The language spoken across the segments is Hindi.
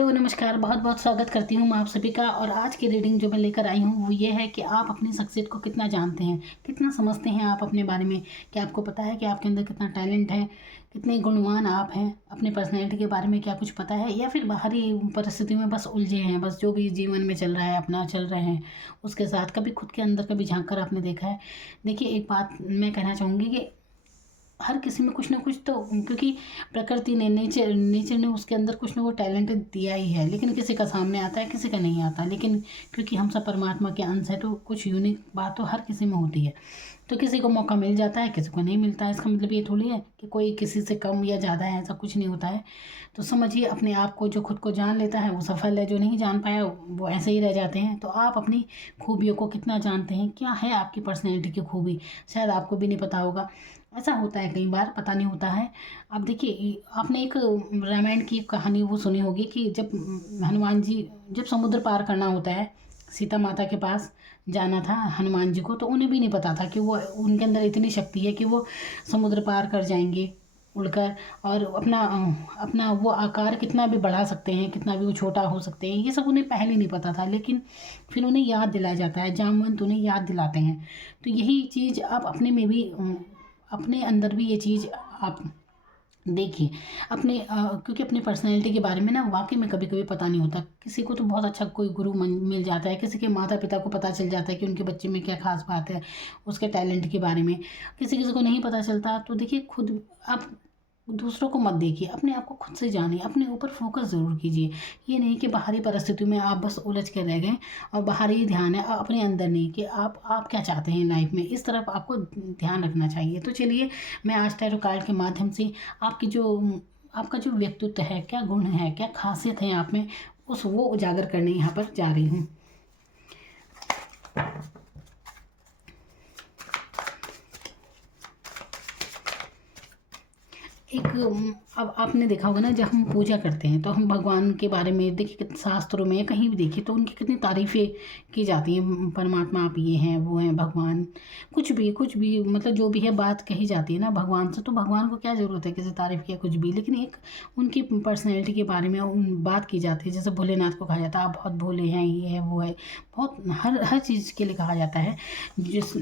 हेलो नमस्कार, बहुत बहुत स्वागत करती हूँ मैं आप सभी का। और आज की रीडिंग जो मैं लेकर आई हूँ वो ये है कि आप अपनी शख्सियत को कितना जानते हैं, कितना समझते हैं आप अपने बारे में। क्या आपको पता है कि आपके अंदर कितना टैलेंट है, कितने गुणवान आप हैं। अपनी पर्सनैलिटी के बारे में क्या कुछ पता है, या फिर बाहरी परिस्थितियों में बस उलझे हैं, बस जो भी जीवन में चल रहा है अपना चल रहे हैं उसके साथ। कभी खुद के अंदर कभी झांक कर आपने देखा है। देखिए, एक बात मैं कहना चाहूँगी कि हर किसी में कुछ ना कुछ तो, क्योंकि प्रकृति ने नेचर नेचर ने उसके अंदर कुछ ना कुछ टैलेंट दिया ही है, लेकिन किसी का सामने आता है किसी का नहीं आता। लेकिन क्योंकि हम सब परमात्मा के अंश है तो कुछ यूनिक बात तो हर किसी में होती है। तो किसी को मौका मिल जाता है, किसी को नहीं मिलता है। इसका मतलब ये थोड़ी है कि कोई किसी से कम या ज़्यादा है, ऐसा कुछ नहीं होता है। तो समझिए, अपने आप को जो खुद को जान लेता है वो सफल है, जो नहीं जान पाया वो ऐसे ही रह जाते हैं। तो आप अपनी खूबियों को कितना जानते हैं, क्या है आपकी पर्सनैलिटी की खूबी, शायद आपको भी नहीं पता होगा। ऐसा होता है, कई बार पता नहीं होता है। अब देखिए, आपने एक रामायण की कहानी वो सुनी होगी कि जब हनुमान जी, जब समुद्र पार करना होता है, सीता माता के पास जाना था हनुमान जी को, तो उन्हें भी नहीं पता था कि वो, उनके अंदर इतनी शक्ति है कि वो समुद्र पार कर जाएंगे उड़कर। और अपना अपना वो आकार कितना भी बढ़ा सकते हैं, कितना भी वो छोटा हो सकते हैं, ये सब उन्हें पहले नहीं पता था। लेकिन फिर उन्हें याद दिलाया जाता है, जामवंत उन्हें याद दिलाते हैं। तो यही चीज़ आप अपने में भी, अपने अंदर भी ये चीज़ आप देखिए। अपने क्योंकि अपनी पर्सनैलिटी के बारे में ना वाकई में कभी कभी पता नहीं होता। किसी को तो बहुत अच्छा कोई गुरु मिल जाता है, किसी के माता पिता को पता चल जाता है कि उनके बच्चे में क्या खास बात है, उसके टैलेंट के बारे में। किसी किसी को नहीं पता चलता। तो देखिए, खुद आप दूसरों को मत देखिए, अपने आप को खुद से जानिए, अपने ऊपर फोकस ज़रूर कीजिए। ये नहीं कि बाहरी परिस्थितियों में आप बस उलझ कर रह गए और बाहरी ही ध्यान है, अपने अंदर नहीं कि आप क्या चाहते हैं लाइफ में। इस तरफ आपको ध्यान रखना चाहिए। तो चलिए, मैं आज टैरो कार्ड के माध्यम से आपकी जो, आपका जो व्यक्तित्व है, क्या गुण है, क्या खासियत है आप में, उस वो उजागर करने यहाँ पर जा रही हूँ। एक अब आपने देखा होगा ना, जब हम पूजा करते हैं तो हम भगवान के बारे में देखिए, शास्त्रों में कहीं भी देखिए तो उनकी कितनी तारीफ़ें की जाती हैं। परमात्मा आप ये हैं, वो हैं, भगवान कुछ भी मतलब जो भी है बात कही जाती है ना भगवान से। तो भगवान को क्या ज़रूरत है किसी तारीफ़ की या कुछ भी। लेकिन एक उनकी पर्सनैलिटी के बारे में बात की जाती है। जैसे भोलेनाथ को कहा जाता है आप बहुत भोले हैं, ये है वो है, बहुत हर हर चीज़ के लिए कहा जाता है, जिस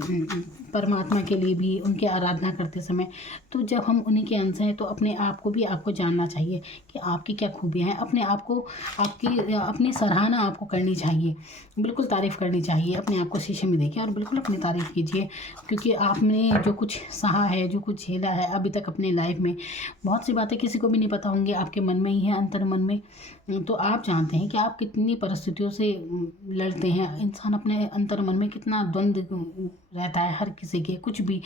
परमात्मा के लिए भी उनकी आराधना करते समय। तो जब हम उन्हीं के अंश हैं तो अपने आप को भी आपको जानना चाहिए कि आपकी क्या खूबियाँ हैं। अपने आप को, आपकी अपनी सराहना आपको करनी चाहिए, बिल्कुल तारीफ़ करनी चाहिए। अपने आप को शीशे में देखिए और बिल्कुल अपनी तारीफ़ कीजिए, क्योंकि आपने जो कुछ सहा है, जो कुछ झेला है अभी तक अपने लाइफ में, बहुत सी बातें किसी को भी नहीं पता होंगी, आपके मन में ही है, अंतर मन में। तो आप जानते हैं कि आप कितनी परिस्थितियों से लड़ते हैं। इंसान अपने अंतर मन में कितना द्वंद्व रहता है, हर किसी के कुछ भी,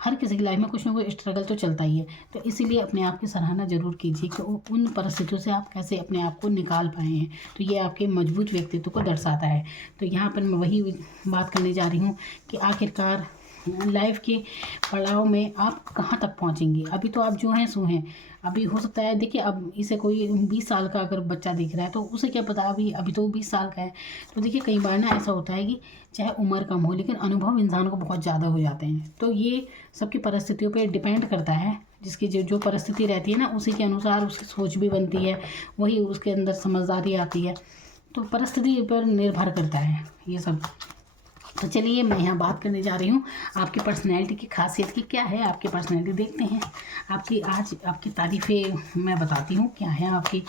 हर किसी की लाइफ में कुछ ना कुछ स्ट्रगल तो चलता ही है। तो इसीलिए अपने आप की सराहना ज़रूर कीजिए कि उन परिस्थितियों से आप कैसे अपने आप को निकाल पाए हैं। तो ये आपके मजबूत व्यक्तित्व को दर्शाता है। तो यहाँ पर मैं वही बात करने जा रही हूँ कि आखिरकार लाइफ के पड़ाव में आप कहाँ तक पहुँचेंगे। अभी तो आप जो हैं सो हैं। अभी हो सकता है, देखिए, अब इसे कोई 20 साल का अगर बच्चा देख रहा है तो उसे क्या पता, अभी तो 20 साल का है। तो देखिए, कई बार ना ऐसा होता है कि चाहे उम्र कम हो लेकिन अनुभव इंसान को बहुत ज़्यादा हो जाते हैं। तो ये सबकी परिस्थितियों पे डिपेंड करता है। जिसकी जो जो परिस्थिति रहती है ना, उसी के अनुसार उसकी सोच भी बनती है, वही उसके अंदर समझदारी आती है। तो परिस्थिति पर निर्भर करता है ये सब। तो चलिए, मैं यहाँ बात करने जा रही हूँ आपकी पर्सनैलिटी की खासियत की। क्या है आपकी पर्सनैलिटी, देखते हैं। आपकी आज आपकी तारीफ़ें मैं बताती हूँ क्या है आपकी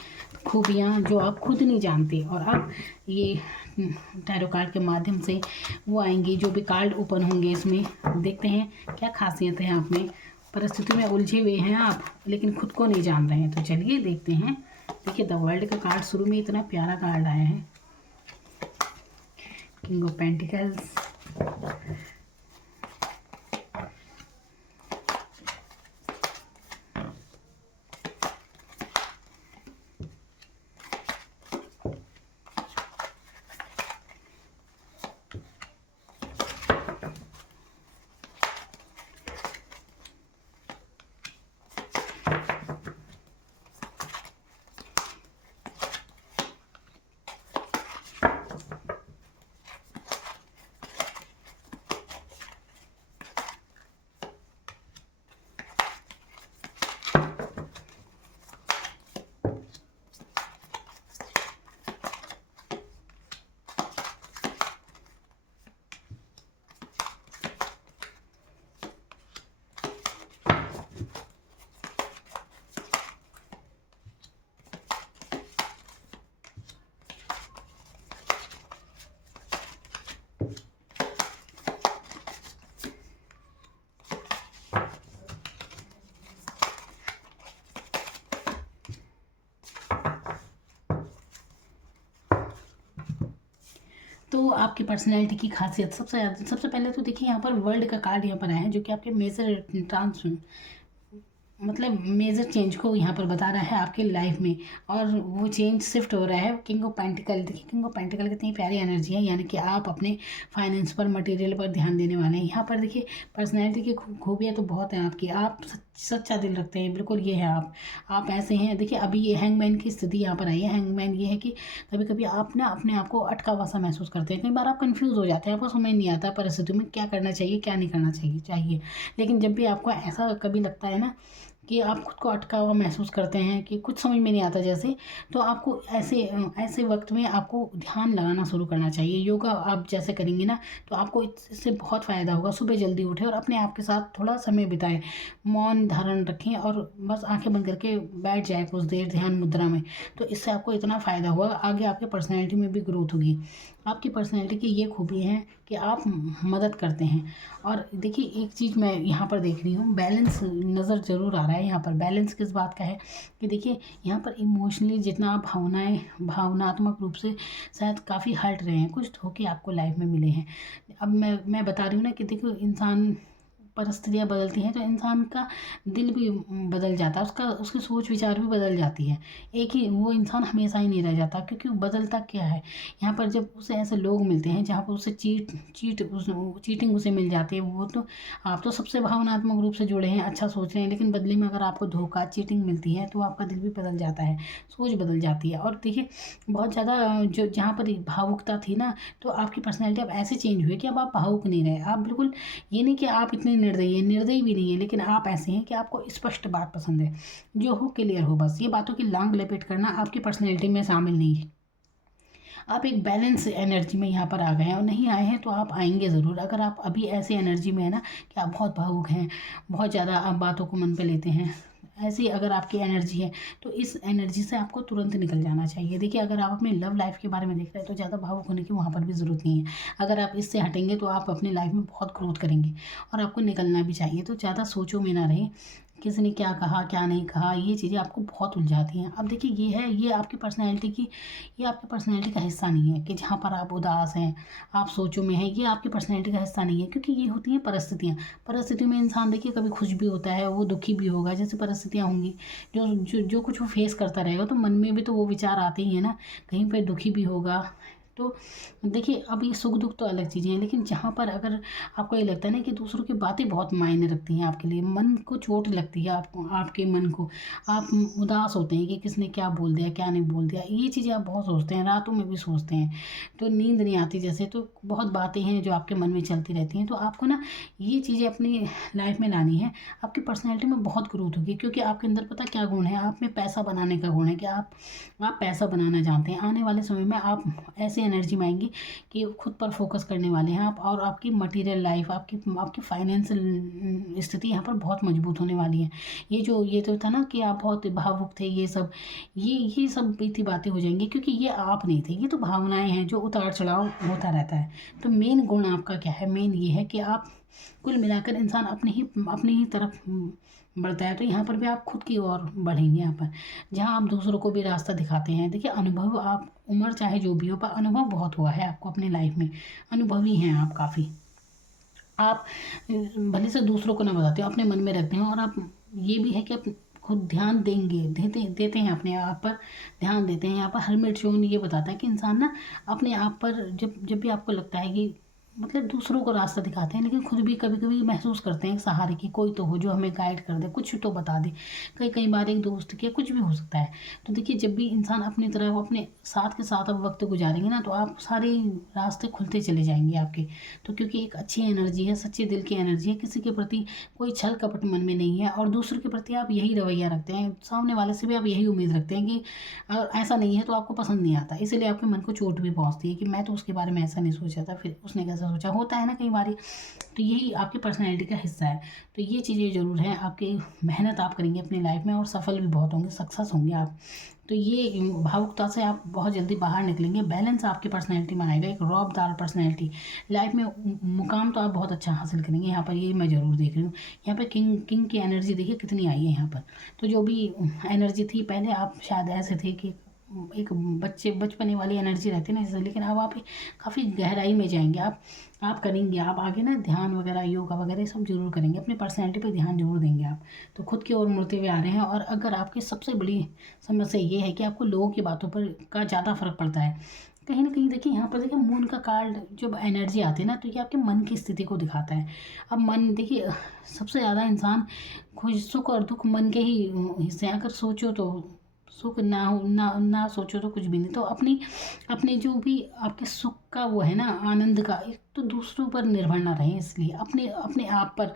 खूबियाँ जो आप खुद नहीं जानते। और अब ये टैरो कार्ड के माध्यम से वो आएंगी, जो भी कार्ड ओपन होंगे इसमें, देखते हैं क्या खासियत है आप में। परिस्थिति में उलझे हुए हैं आप, लेकिन खुद को नहीं जान रहे हैं। तो चलिए देखते हैं। देखिए, द वर्ल्ड का कार्ड शुरू में इतना प्यारा कार्ड आया है, किंग ऑफ पेंटिकल्स, तो आपकी पर्सनैलिटी की खासियत सबसे पहले तो देखिए यहाँ पर वर्ल्ड का कार्ड यहाँ पर आया है, जो कि आपके मेजर ट्रांस मतलब मेजर चेंज को यहाँ पर बता रहा है आपके लाइफ में। और वो चेंज शिफ्ट हो रहा है किंग ऑफ पेंटिकल। देखिए किंग ऑफ पेंटिकल कितनी प्यारी एनर्जी है, यानी कि आप अपने फाइनेंस पर, मटेरियल पर ध्यान देने वाले हैं। यहाँ पर देखिए पर्सनैलिटी की खूबियाँ तो बहुत हैं आपकी। आप सच्चा दिल रखते हैं, बिल्कुल ये है आप ऐसे हैं। देखिए अभी ये हैंगमैन की स्थिति यहाँ पर आई है। हैंगमैन ये है कि कभी कभी आप ना अपने आप को अटका हुआ सा महसूस करते हैं। कई बार आप कंफ्यूज हो जाते हैं, आपको समझ नहीं आता परिस्थितियों में क्या करना चाहिए क्या नहीं करना चाहिए। लेकिन जब भी आपको ऐसा कभी लगता है ना कि आप खुद को अटका हुआ महसूस करते हैं कि कुछ समझ में नहीं आता जैसे, तो आपको ऐसे ऐसे वक्त में आपको ध्यान लगाना शुरू करना चाहिए। योगा आप जैसे करेंगे ना, तो आपको इससे बहुत फ़ायदा होगा। सुबह जल्दी उठें और अपने आप के साथ थोड़ा समय बिताएं, मौन धारण रखें और बस आंखें बंद करके बैठ जाए कुछ देर ध्यान मुद्रा में। तो इससे आपको इतना फ़ायदा होगा, आगे आपके पर्सनैलिटी में भी ग्रोथ होगी। आपकी पर्सनैलिटी की ये खूबी है कि आप मदद करते हैं। और देखिए एक चीज़ मैं यहाँ पर देख रही हूँ, बैलेंस नज़र ज़रूर आ रहा है यहाँ पर। बैलेंस किस बात का है कि देखिए यहाँ पर इमोशनली जितना आप भावनात्मक रूप से शायद काफ़ी हर्ट रहे हैं, कुछ धोखे आपको लाइफ में मिले हैं। अब मैं बता रही हूँ ना कि देखो इंसान, परिस्थितियाँ बदलती हैं तो इंसान का दिल भी बदल जाता है, उसकी सोच विचार भी बदल जाती है। एक ही वो इंसान हमेशा ही नहीं रह जाता, क्योंकि वो बदलता क्या है। यहाँ पर जब उसे ऐसे लोग मिलते हैं जहाँ पर उसे चीटिंग उसे मिल जाती है, वो तो आप तो सबसे भावनात्मक रूप से जुड़े हैं, अच्छा सोच रहे हैं, लेकिन बदले में अगर आपको धोखा चीटिंग मिलती है तो आपका दिल भी बदल जाता है, सोच बदल जाती है। और देखिए बहुत ज़्यादा जो जहाँ पर भावुकता थी ना, तो आपकी पर्सनैलिटी अब ऐसे चेंज हुई कि अब आप भावुक नहीं रहे। आप बिल्कुल, ये नहीं कि आप इतने निर्दयी भी नहीं है, लेकिन आप ऐसे हैं कि आपको स्पष्ट बात पसंद है, जो हो क्लियर हो। बस ये बातों की लांग लपेट करना आपकी पर्सनैलिटी में शामिल नहीं है। आप एक बैलेंस एनर्जी में यहाँ पर आ गए हैं, और नहीं आए हैं तो आप आएंगे ज़रूर। अगर आप अभी ऐसी एनर्जी में है ना कि आप बहुत भावुक हैं, बहुत ज़्यादा आप बातों को मन पे लेते हैं, ऐसी अगर आपकी एनर्जी है तो इस एनर्जी से आपको तुरंत निकल जाना चाहिए। देखिए अगर आप अपनी लव लाइफ के बारे में देख रहे हैं तो ज़्यादा भावुक होने की वहाँ पर भी ज़रूरत नहीं है। अगर आप इससे हटेंगे तो आप अपनी लाइफ में बहुत ग्रोथ करेंगे, और आपको निकलना भी चाहिए। तो ज़्यादा सोचो में ना रहें, किसने क्या कहा क्या नहीं कहा, ये चीज़ें आपको बहुत उलझाती हैं। अब देखिए ये आपकी पर्सनैलिटी की, ये आपकी पर्सनैलिटी का हिस्सा नहीं है कि जहाँ पर आप उदास हैं, आप सोचों में हैं, ये आपकी पर्सनैलिटी का हिस्सा नहीं है। क्योंकि ये होती हैं परिस्थितियों में इंसान देखिए कभी खुश भी होता है, वो दुखी भी होगा, जैसे परिस्थितियाँ होंगी, जो कुछ वो फेस करता रहेगा तो मन में भी तो वो विचार आते ही है ना, कहीं पर दुखी भी होगा। तो देखिए अब ये सुख दुख तो अलग चीज़ें हैं, लेकिन जहाँ पर अगर आपको ये लगता है ना कि दूसरों की बातें बहुत मायने रखती हैं आपके लिए, मन को चोट लगती है आपको, आपके मन को, आप उदास होते हैं कि किसने क्या बोल दिया क्या नहीं बोल दिया, ये चीज़ें आप बहुत सोचते हैं, रातों में भी सोचते हैं, तो नींद नहीं आती जैसे। तो बहुत बातें हैं जो आपके मन में चलती रहती हैं। तो आपको ना ये चीज़ें अपनी लाइफ में लानी है। आपकी पर्सनैलिटी में बहुत ग्रोथ होगी, क्योंकि आपके अंदर पता क्या गुण है, आप में पैसा बनाने का गुण है कि आप पैसा बनाना जानते हैं। आने वाले समय में आप ऐसे एनर्जी में आएंगी कि खुद पर फोकस करने वाले हैं आप, और आपकी मटेरियल लाइफ, आपकी फाइनेंशियल स्थिति यहाँ पर बहुत मजबूत होने वाली है। ये तो था ना कि आप बहुत भावुक थे, ये सब बीती बातें हो जाएंगी, क्योंकि ये आप नहीं थे, ये तो भावनाएं हैं, जो उतार चढ़ाव होता रहता है। तो मेन गुण आपका क्या है, मेन ये है कि आप कुल मिलाकर इंसान अपनी ही तरफ बढ़ता है। तो यहाँ पर भी आप खुद की ओर बढ़ेंगे। यहाँ पर जहाँ आप दूसरों को भी रास्ता दिखाते हैं, देखिए अनुभव, आप उम्र चाहे जो भी हो, पर अनुभव बहुत हुआ है आपको अपनी लाइफ में, अनुभवी हैं आप काफ़ी। आप भले से दूसरों को ना बताते हो, अपने मन में रखते हैं। और आप ये भी है कि आप खुद ध्यान देते हैं, अपने आप पर ध्यान देते हैं। यहाँ पर हरमिट जोन ये बताता है कि इंसान ना अपने आप पर जब भी आपको लगता है कि मतलब दूसरों को रास्ता दिखाते हैं, लेकिन खुद भी कभी कभी महसूस करते हैं सहारे की कोई तो हो जो हमें गाइड कर दे, कुछ तो बता दे। कई बार एक दोस्त के कुछ भी हो सकता है। तो देखिए जब भी इंसान अपनी तरफ अपने साथ के साथ अब वक्त गुजारेंगे ना, तो आप सारे रास्ते खुलते चले जाएंगे आपके। तो क्योंकि एक अच्छी एनर्जी है, सच्चे दिल की एनर्जी है, किसी के प्रति कोई छल कपट मन में नहीं है, और दूसरों के प्रति आप यही रवैया रखते हैं, सामने वाले से भी आप यही उम्मीद रखते हैं कि अगर ऐसा नहीं है तो आपको पसंद नहीं आता, इसीलिए आपके मन को चोट भी पहुंचती है कि मैं तो उसके बारे में ऐसा नहीं सोचा था, फिर उसने कैसा सोचा, होता है ना कई बार। तो यही आपकी पर्सनैलिटी का हिस्सा है। तो ये चीज़ें ज़रूर हैं, आपकी मेहनत आप करेंगे अपनी लाइफ में और सफल भी बहुत होंगे, सक्सेस होंगे आप। तो ये भावुकता से आप बहुत जल्दी बाहर निकलेंगे, बैलेंस आपकी पर्सनैलिटी में आएगा, एक रौबदार पर्सनैलिटी। लाइफ में मुकाम तो आप बहुत अच्छा हासिल करेंगे। यहाँ पर ये मैं ज़रूर देख रही हूँ। यहाँ पर किंग की एनर्जी देखिए कितनी आई है यहाँ पर। तो जो भी एनर्जी थी पहले, आप शायद ऐसे थे कि एक बचपने वाली एनर्जी रहती है ना जैसे, लेकिन अब आप काफ़ी गहराई में जाएंगे। आप करेंगे, आप आगे ना ध्यान वगैरह, योगा वगैरह ये सब जरूर करेंगे, अपनी पर्सनैलिटी पे ध्यान जरूर देंगे आप। तो खुद की ओर मुड़ते हुए आ रहे हैं। और अगर आपकी सबसे बड़ी समस्या ये है कि आपको लोगों की बातों पर का ज़्यादा फर्क पड़ता है, कहीं ना कहीं देखिए यहाँ पर देखिए मून का कार्ड जब एनर्जी आती है ना, तो ये आपके मन की स्थिति को दिखाता है। अब मन देखिए, सबसे ज़्यादा इंसान खुश, सुख और दुख मन के ही हिस्से हैं। अगर सोचो तो सुख, ना हो ना सोचो तो कुछ भी नहीं। तो अपनी अपने जो भी आपके सुख का वो है ना, आनंद का, एक तो दूसरों पर निर्भर ना रहें। इसलिए अपने अपने आप पर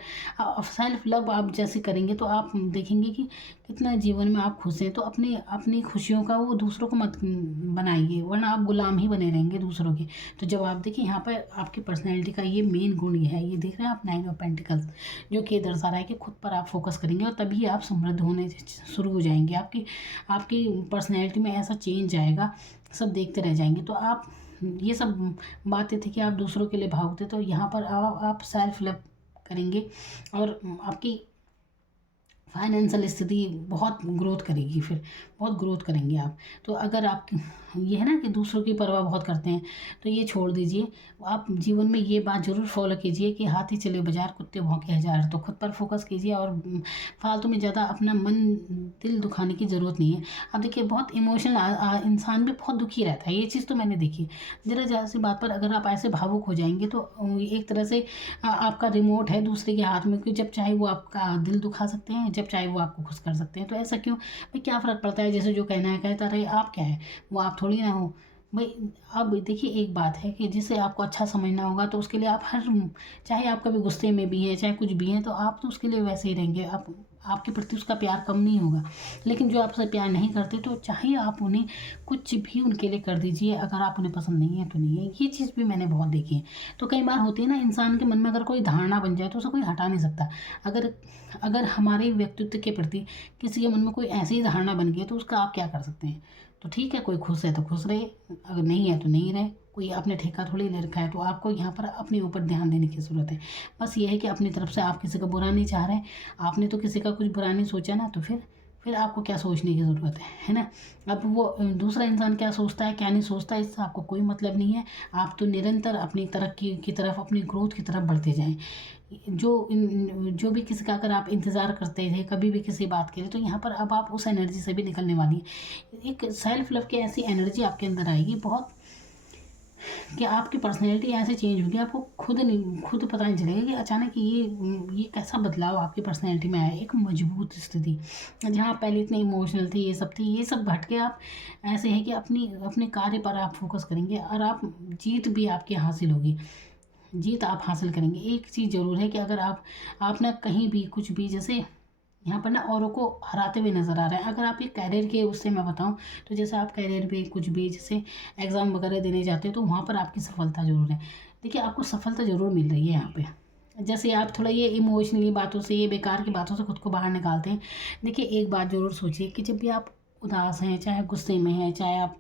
सेल्फ लव आप जैसे करेंगे तो आप देखेंगे कि कितना जीवन में आप खुश हैं। तो अपनी अपनी खुशियों का वो दूसरों को मत बनाइए, वरना आप गुलाम ही बने रहेंगे दूसरों के। तो जब आप देखिए यहाँ पर आपकी पर्सनैलिटी का ये मेन गुण ये है, ये देख रहे हैं आप 9 ऑफ पेंटिकल्स, जो कि ये दर्शा रहा है कि खुद पर आप फोकस करेंगे और तभी आप समृद्ध होने शुरू हो जाएंगे। आपकी आपकी पर्सनैलिटी में ऐसा चेंज आएगा, सब देखते रह जाएंगे। तो आप ये सब बातें थी कि आप दूसरों के लिए भावते, तो यहाँ पर आप सेल्फ लव करेंगे और आपकी फाइनेंशियल स्थिति बहुत ग्रोथ करेगी, फिर बहुत ग्रोथ करेंगे आप। तो अगर आप ये है ना कि दूसरों की परवाह बहुत करते हैं, तो ये छोड़ दीजिए। आप जीवन में ये बात ज़रूर फॉलो कीजिए कि हाथी चले बाजार, कुत्ते भौंके हजार। तो खुद पर फोकस कीजिए और फालतू में ज़्यादा अपना मन दिल दुखाने की ज़रूरत नहीं है। अब देखिए बहुत इमोशनल इंसान भी बहुत दुखी रहता है, ये चीज़ तो मैंने देखी है। ज़रा ज़रा सी बात पर अगर आप ऐसे भावुक हो जाएंगे तो एक तरह से आपका रिमोट है दूसरे के हाथ में, कि जब चाहे वो आपका दिल दुखा सकते हैं, जब चाहे वो आपको खुश कर सकते हैं। तो ऐसा क्यों भाई, क्या फ़र्क पड़ता है, जैसे जो कहना है कहता रहे, आप क्या है, वो आप थोड़ी ना हो भाई। अब देखिए एक बात है कि जिसे आपको अच्छा समझना होगा तो उसके लिए आप चाहे आप कभी गुस्से में भी हैं, चाहे कुछ भी हैं, तो आप तो उसके लिए वैसे ही रहेंगे। आपके प्रति उसका प्यार कम नहीं होगा। लेकिन जो आपसे प्यार नहीं करते, तो चाहे आप उन्हें कुछ भी उनके लिए कर दीजिए, अगर आप उन्हें पसंद नहीं है तो नहीं है। ये चीज़ भी मैंने बहुत देखी है। तो कई बार होती है ना, इंसान के मन में अगर कोई धारणा बन जाए तो उसे कोई हटा नहीं सकता। अगर अगर हमारे व्यक्तित्व के प्रति किसी के मन में कोई ऐसी धारणा बन गई है, तो उसका आप क्या कर सकते हैं। तो ठीक है, कोई खुश है तो खुश रहे, अगर नहीं है तो नहीं रहे। कोई आपने ठेका थोड़ी ले रखा है। तो आपको यहाँ पर अपने ऊपर ध्यान देने की ज़रूरत है। बस ये है कि अपनी तरफ से आप किसी का बुरा नहीं चाह रहे, आपने तो किसी का कुछ बुरा नहीं सोचा ना, तो फिर आपको क्या सोचने की ज़रूरत है ना। अब वो दूसरा इंसान क्या सोचता है क्या नहीं सोचता है, इससे आपको कोई मतलब नहीं है। आप तो निरंतर अपनी तरक्की की तरफ, अपनी ग्रोथ की तरफ बढ़ते जाएं। जो भी किसी का अगर आप इंतज़ार करते थे कभी भी किसी बात के लिए, तो यहाँ पर अब आप उस एनर्जी से भी निकलने वाली है। एक सेल्फ लव की ऐसी एनर्जी आपके अंदर आएगी बहुत, कि आपकी पर्सनैलिटी ऐसे चेंज होगी, आपको खुद पता नहीं चलेगा कि अचानक ये कैसा बदलाव आपकी पर्सनैलिटी में आया। एक मजबूत स्थिति, जहाँ आप पहले इतने इमोशनल थे, ये सब थी, ये सब हट के आप ऐसे है कि अपने कार्य पर आप फोकस करेंगे और आप जीत भी आपकी हासिल होगी, जीत आप हासिल करेंगे। एक चीज़ ज़रूर है कि अगर आप ना कहीं भी कुछ भी, जैसे यहाँ पर ना औरों को हराते हुए नज़र आ रहे हैं। अगर आप ये कैरियर के उससे मैं बताऊँ, तो जैसे आप कैरियर पे कुछ भी जैसे एग्ज़ाम वगैरह देने जाते हो, तो वहाँ पर आपकी सफलता ज़रूर है। देखिए आपको सफलता ज़रूर मिल रही है यहाँ पे। जैसे आप थोड़ा ये इमोशनली बातों से, ये बेकार की बातों से खुद को बाहर निकालते हैं। देखिए एक बात ज़रूर सोचिए कि जब भी आप उदास हैं, चाहे गुस्से में हैं, चाहे आप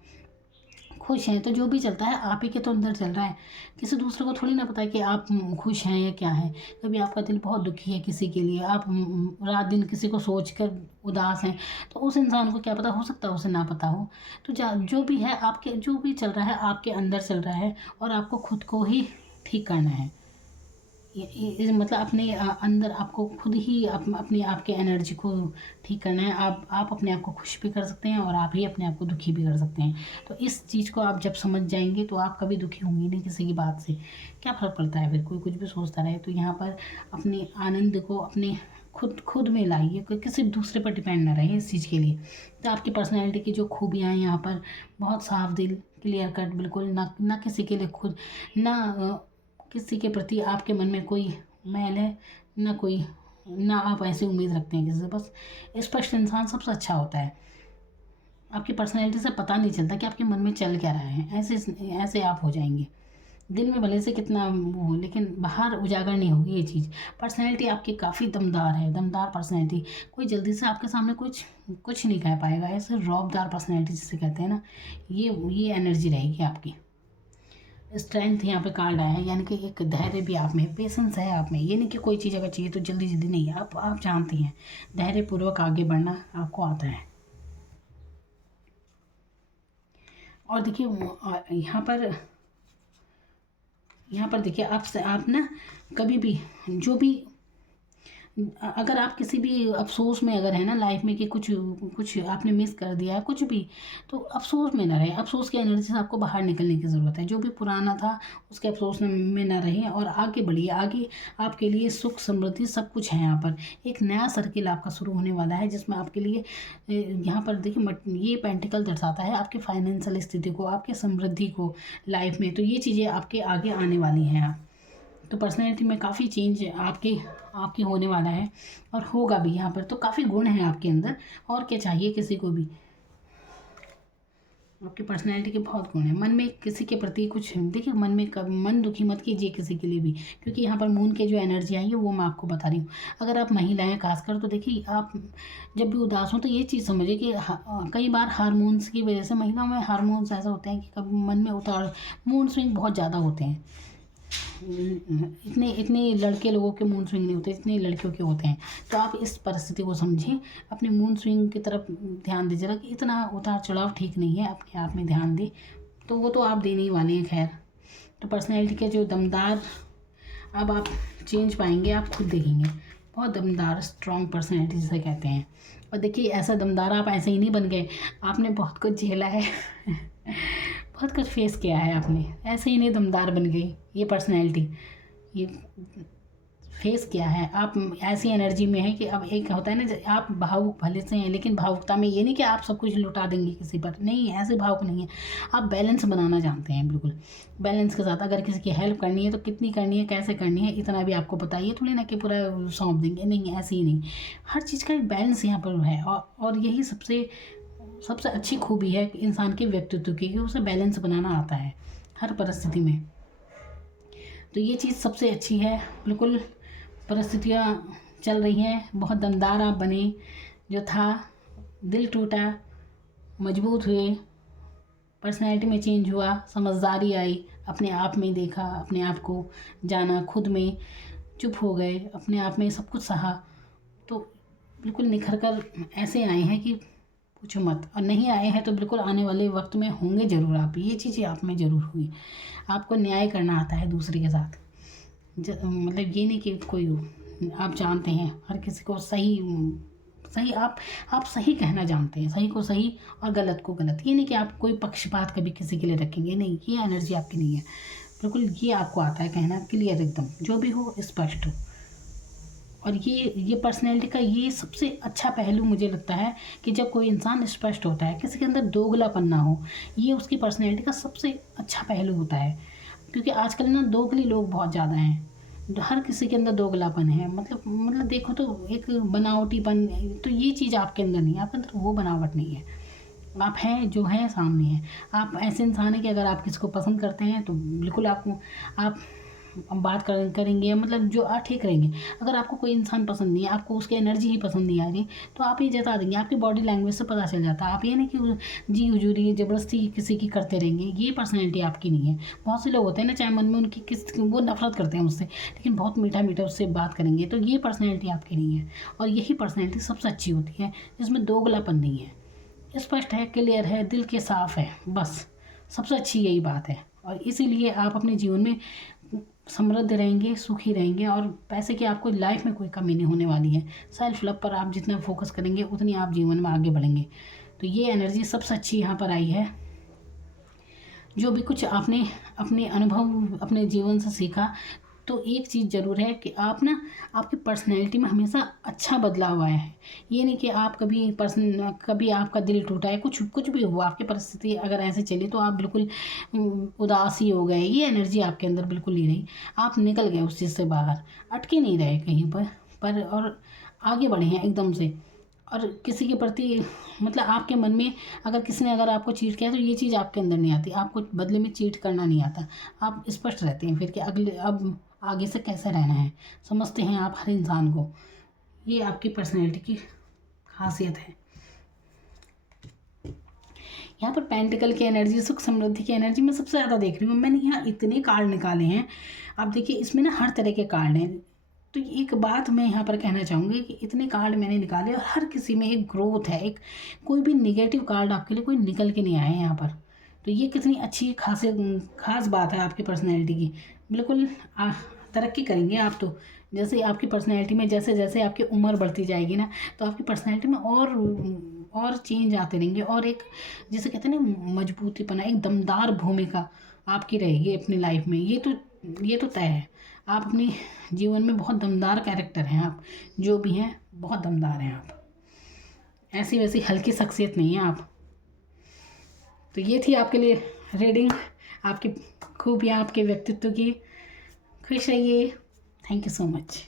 खुश हैं, तो जो भी चलता है आप ही के तो अंदर चल रहा है। किसी दूसरे को थोड़ी ना पता है कि आप खुश हैं या क्या है। कभी आपका दिल बहुत दुखी है किसी के लिए, आप रात दिन किसी को सोच कर उदास हैं, तो उस इंसान को क्या पता, हो सकता है उसे ना पता हो। तो जो भी है आपके, जो भी चल रहा है आपके अंदर चल रहा है, और आपको खुद को ही ठीक करना है। मतलब अपने अंदर आपको खुद ही अपने आप के एनर्जी को ठीक करना है। आप अपने आप को खुश भी कर सकते हैं और आप ही अपने आप को दुखी भी कर सकते हैं। तो इस चीज़ को आप जब समझ जाएंगे तो आप कभी दुखी होंगे नहीं किसी की बात से। क्या फ़र्क पड़ता है, फिर कोई कुछ भी सोचता रहे। तो यहाँ पर अपने आनंद को अपने खुद में लाइए, कोई किसी दूसरे पर डिपेंड ना रहे इस चीज़ के लिए। तो आपकी पर्सनैलिटी की जो खूबियाँ हैं यहाँ पर, बहुत साफ दिल, क्लियर कट, बिल्कुल ना किसी के लिए खुद, ना किसी के प्रति आपके मन में कोई मैल है, ना आप ऐसी उम्मीद रखते हैं किसी से। बस स्पष्ट इंसान सबसे अच्छा होता है। आपकी पर्सनैलिटी से पता नहीं चलता कि आपके मन में चल क्या रहा है। ऐसे आप हो जाएंगे। दिल में भले से कितना वो हो, लेकिन बाहर उजागर नहीं होगी ये चीज़। पर्सनैलिटी आपकी काफ़ी दमदार है, दमदार पर्सनैलिटी। कोई जल्दी से आपके सामने कुछ नहीं कह पाएगा। ऐसे रौबदार पर्सनैलिटी जिसे कहते हैं ना, ये एनर्जी रहेगी आपकी। स्ट्रेंथ यहाँ पे कार्ड आया है, यानी कि एक धैर्य भी आप में, पेशेंस है आप में। ये नहीं कि कोई चीज़ अगर चाहिए तो जल्दी जल्दी नहीं, आप जानती हैं धैर्यपूर्वक आगे बढ़ना आपको आता है। और देखिए यहाँ पर देखिए आप ना कभी भी जो भी अगर आप किसी भी अफसोस में अगर है ना लाइफ में कि कुछ कुछ आपने मिस कर दिया कुछ भी, तो अफसोस में ना रहे। अफसोस की एनर्जी से आपको बाहर निकलने की ज़रूरत है। जो भी पुराना था उसके अफसोस में ना रहे और आगे बढ़िए। आगे आपके लिए सुख समृद्धि सब कुछ है। यहाँ पर एक नया सर्किल आपका शुरू होने वाला है, जिसमें आपके लिए यहाँ पर देखिए ये पेंटिकल दर्शाता है आपकी फाइनेंशियल स्थिति को, आपके समृद्धि को लाइफ में। तो ये चीज़ें आपके आगे आने वाली हैं। तो पर्सनैलिटी में काफ़ी चेंज आपकी आपकी होने वाला है और होगा भी। यहाँ पर तो काफ़ी गुण हैं आपके अंदर, और क्या चाहिए किसी को भी। आपकी पर्सनैलिटी के बहुत गुण हैं। मन में किसी के प्रति कुछ देखिए, मन में मन दुखी मत कीजिए किसी के लिए भी, क्योंकि यहाँ पर मून के जो एनर्जी आई है वो मैं आपको बता रही हूँ। अगर आप महिलाएं खासकर, तो देखिए आप जब भी उदास हो तो ये चीज़ समझिए कि कई बार हार्मोन्स की वजह से महिलाओं में हार्मोन्स ऐसा होते हैं कि कभी मन में उतार मूड स्विंग बहुत ज़्यादा होते हैं। इतने इतने लड़के लोगों के मूड स्विंग नहीं होते, इतने लड़कियों के होते हैं। तो आप इस परिस्थिति को समझिए, अपने मूड स्विंग की तरफ ध्यान दीजिएगा कि इतना उतार चढ़ाव ठीक नहीं है, अपने आप में ध्यान दें। तो वो तो आप देने ही वाले हैं। खैर, तो पर्सनैलिटी के जो दमदार अब आप चेंज पाएंगे, आप खुद देखेंगे। बहुत दमदार स्ट्रॉन्ग पर्सनैलिटी जिसे कहते हैं। और देखिए ऐसा दमदार आप ऐसे ही नहीं बन गए, आपने बहुत कुछ झेला है बहुत कुछ फेस किया है आपने, ऐसे ही नहीं दमदार बन गई। ये पर्सनैलिटी ये फेस किया है। आप ऐसी एनर्जी में है कि अब एक होता है ना, आप भावुक भले से हैं, लेकिन भावुकता में ये नहीं कि आप सब कुछ लुटा देंगे किसी पर, नहीं, ऐसे भावुक नहीं है। आप बैलेंस बनाना जानते हैं, बिल्कुल बैलेंस के साथ। अगर किसी की हेल्प करनी है तो कितनी करनी है, कैसे करनी है, इतना भी आपको बताइए, थोड़ी ना कि पूरा सौंप देंगे, नहीं, ऐसे ही नहीं। हर चीज़ का एक बैलेंस यहाँ पर है। और यही सबसे अच्छी खूबी है इंसान के व्यक्तित्व की, कि उसे बैलेंस बनाना आता है हर परिस्थिति में। तो ये चीज़ सबसे अच्छी है। बिल्कुल परिस्थितियाँ चल रही हैं, बहुत दमदार आप बने। जो था दिल टूटा, मजबूत हुए, पर्सनैलिटी में चेंज हुआ, समझदारी आई, अपने आप में देखा, अपने आप को जाना, खुद में चुप हो गए, अपने आप में सब कुछ सहा। तो बिल्कुल निखर कर ऐसे आए हैं कि पूछो मत। और नहीं आए हैं तो बिल्कुल आने वाले वक्त में होंगे ज़रूर। आप ये चीज़ें आप में ज़रूर हुई। आपको न्याय करना आता है दूसरे के साथ। मतलब ये नहीं कि कोई आप जानते हैं हर किसी को सही सही आप सही कहना जानते हैं, सही को सही और गलत को गलत। ये नहीं कि आप कोई पक्षपात कभी किसी के लिए रखेंगे, नहीं, ये एनर्जी आपकी नहीं है। बिल्कुल ये आपको आता है कहना क्लियर एकदम, जो भी हो स्पष्ट। और ये पर्सनैलिटी का ये सबसे अच्छा पहलू मुझे लगता है कि जब कोई इंसान स्पष्ट होता है, किसी के अंदर दोगलापन ना हो, ये उसकी पर्सनैलिटी का सबसे अच्छा पहलू होता है। क्योंकि आजकल ना दोगली लोग बहुत ज़्यादा हैं, हर किसी के अंदर दोगलापन है। मतलब देखो तो एक बनावटीपन, तो ये चीज़ आपके अंदर नहीं है। आपके अंदर वो बनावट नहीं है, आप हैं जो हैं सामने हैं। आप ऐसे इंसान हैं कि अगर आप किसी को पसंद करते हैं तो बिल्कुल आप बात करेंगे, मतलब जो आप ठीक रहेंगे। अगर आपको कोई इंसान पसंद नहीं है, आपको उसकी एनर्जी ही पसंद नहीं आ रही, तो आप ये जता देंगे, आपकी बॉडी लैंग्वेज से पता चल जाता है। आप ये नहीं कि जी हुजूरी ज़बरदस्ती किसी की करते रहेंगे, ये पर्सनैलिटी आपकी नहीं है। बहुत से लोग होते हैं ना, चाहे मन में उनकी वो नफरत करते हैं उससे, लेकिन बहुत मीठा मीठा उससे बात करेंगे, तो ये पर्सनैलिटी आपकी नहीं है। और यही पर्सनैलिटी सबसे अच्छी होती है, जिसमें दोगलापन नहीं है, स्पष्ट है, क्लियर है, दिल के साफ है, बस सबसे अच्छी यही बात है। और इसीलिए आप अपने जीवन में समृद्ध रहेंगे, सुखी रहेंगे, और पैसे की आपको लाइफ में कोई कमी नहीं होने वाली है। सेल्फ लव पर आप जितना फोकस करेंगे उतनी आप जीवन में आगे बढ़ेंगे। तो ये एनर्जी सबसे अच्छी यहाँ पर आई है। जो भी कुछ आपने अपने अनुभव अपने जीवन से सीखा, तो एक चीज़ ज़रूर है कि आप ना आपकी पर्सनैलिटी में हमेशा अच्छा बदलाव आया है। ये नहीं कि आप कभी आपका दिल टूटा है, कुछ भी हुआ, आपकी परिस्थिति अगर ऐसे चली तो आप बिल्कुल उदास ही हो गए, ये एनर्जी आपके अंदर बिल्कुल नहीं रही। आप निकल गए उस चीज़ से बाहर, अटके नहीं रहे कहीं पर और आगे बढ़े हैं एकदम से। और किसी के प्रति मतलब आपके मन में अगर किसी ने अगर आपको चीट किया तो ये चीज़ आपके अंदर नहीं आती, आपको बदले में चीट करना नहीं आता। आप स्पष्ट रहते हैं फिर कि अब आगे से कैसे रहना है, समझते हैं आप हर इंसान को। ये आपकी पर्सनैलिटी की खासियत है। यहाँ पर पेंटिकल की एनर्जी, सुख समृद्धि की एनर्जी मैं सबसे ज़्यादा देख रही हूँ। मैंने यहाँ इतने कार्ड निकाले हैं, आप देखिए इसमें ना हर तरह के कार्ड हैं। तो एक बात मैं यहाँ पर कहना चाहूँगी कि इतने कार्ड मैंने निकाले और हर किसी में एक ग्रोथ है, एक कोई भी निगेटिव कार्ड आपके लिए कोई निकल के नहीं आए यहाँ पर। तो ये कितनी अच्छी खास बात है आपकी पर्सनैलिटी की। बिल्कुल तरक्की करेंगे आप तो। जैसे आपकी पर्सनैलिटी में जैसे जैसे आपकी उम्र बढ़ती जाएगी ना, तो आपकी पर्सनैलिटी में और चेंज आते रहेंगे, और एक जिसे कहते हैं ना मजबूतीपना, एक दमदार भूमिका आपकी रहेगी अपनी लाइफ में। ये तो तय है। आप अपनी जीवन में बहुत दमदार कैरेक्टर हैं आप, जो भी हैं बहुत दमदार हैं आप, ऐसी वैसी हल्की शख्सियत नहीं है आप। तो ये थी आपके लिए रीडिंग, आपकी खूबियाँ, आपके व्यक्तित्व की। खुश रहिए। Thank you so much.